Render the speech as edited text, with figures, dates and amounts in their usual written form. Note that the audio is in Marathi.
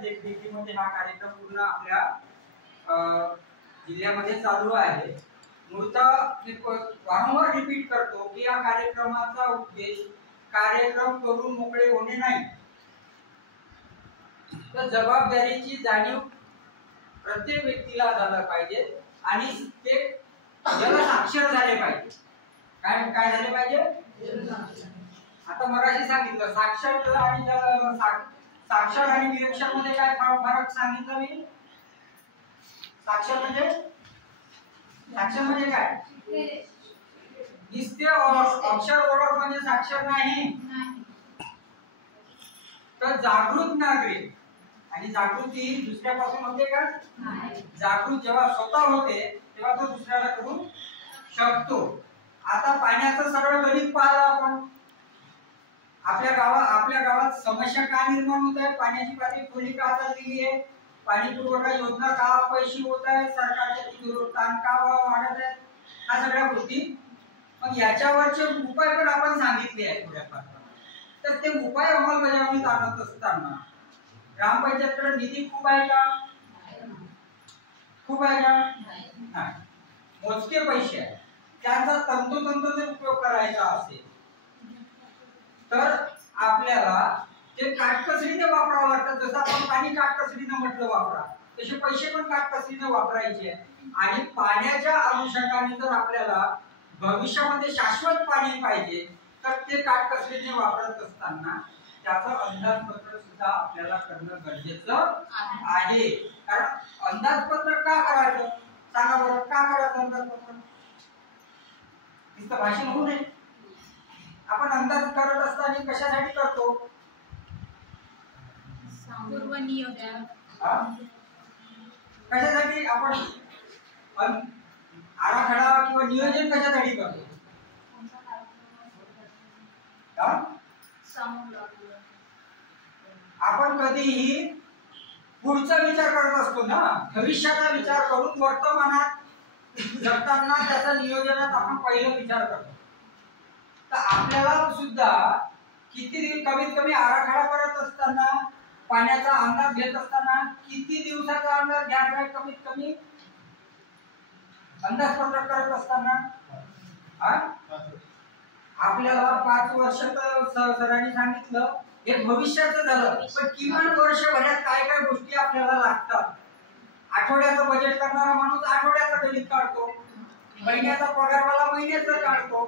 देखरेखीमध्ये हा कार्यक्रम पूर्ण आपल्या जिल्ह्यामध्ये चालू आहे। मूळतः वारंवार रिपीट करतो की या कार्यक्रमाचा उद्देश कार्यक्रम करून मोकळे होणे नाही, तर जबाबदारीची जाणीव प्रत्येक व्यक्तीला झालं पाहिजे आणि ते जलसाक्षर झाले पाहिजे। काय काय झाले पाहिजे? आता मगाशी सांगितलं साक्षर आणि साक्षर आणि निरक्षर मध्ये काय फरक सांगितलं मी? साक्षर म्हणजे काय? निस्ते अक्षर ओळख म्हणजे साक्षर नाही, तर जागृत नागरिक। आणि जागृती दुसऱ्यापासून होते का? जागृत जेव्हा स्वतः होते तेव्हा तो दुसऱ्याला करू शकतो। आता पाण्याचं सरळ गणित पाहिलं आपण। आपल्या गावात समस्या का निर्माण होत आहे? पाण्याची पातळी खोली का चाललेली आहे? पाणी पुरवठा योजना का अपयशी होत आहे? सरकारच्या तिजोरीवर ताण का वाढत आहे? ह्या सगळ्या गोष्टी मग याच्यावरचे उपाय पण आपण सांगितले आहेत थोड्याफार। तर ते उपाय अंमलबजावणीत आणत असताना ग्रामपंचायतकडे निधी खूप आहे का? खूप आहे का? नाही, मोजके पैसे आहेत। त्यांचा तंतोतंत जर उपयोग करायचा असेल तर आपल्याला ते काटकसरीने वापरावं लागतं। जसं आपण पाणी काटकसरीने म्हटलं वापरा, तसे पैसे पण काटकसरीने वापरायचे। आणि पाण्याच्या अनुषंगाने जर आपल्याला भविष्यामध्ये शाश्वत पाणी पाहिजे तर ते काटकसरीने वापरत असताना त्याचं अंदाजपत्रक सुद्धा आपल्याला करणं गरजेचं आहे। कारण अंदाजपत्रक का करायचं सांगा बरं? का करायचं अंदाजपत्रक? नुसतं भाषण होऊ नये। आपण अंदाज करत असताना कशासाठी करतो? पूर्व नियोजन। कशासाठी आपण आराखडा किंवा नियोजन कशासाठी करतो? आपण कधीही पुढचा विचार करत असतो ना, भविष्याचा विचार करून वर्तमानात जगताना त्याचा नियोजनात आपण पहिला विचार करतो। तर आपल्याला सुद्धा किती कमीत कमी आराखडा करत असताना, पाण्याचा अंदाज घेत असताना किती दिवसाचा अंदाज घ्यायचा आहे? कमीत कमी अंदाजपत्रक करत असताना आपल्याला 5 वर्ष तर सरांनी सांगितलं हे भविष्याचं झालं, पण किमान वर्षभरात काय काय गोष्टी आपल्याला लागतात? आठवड्याचं बजेट करणारा माणूस आठवड्याचं गणित काढतो, महिन्याचा पगारवाला महिन्याचं काढतो,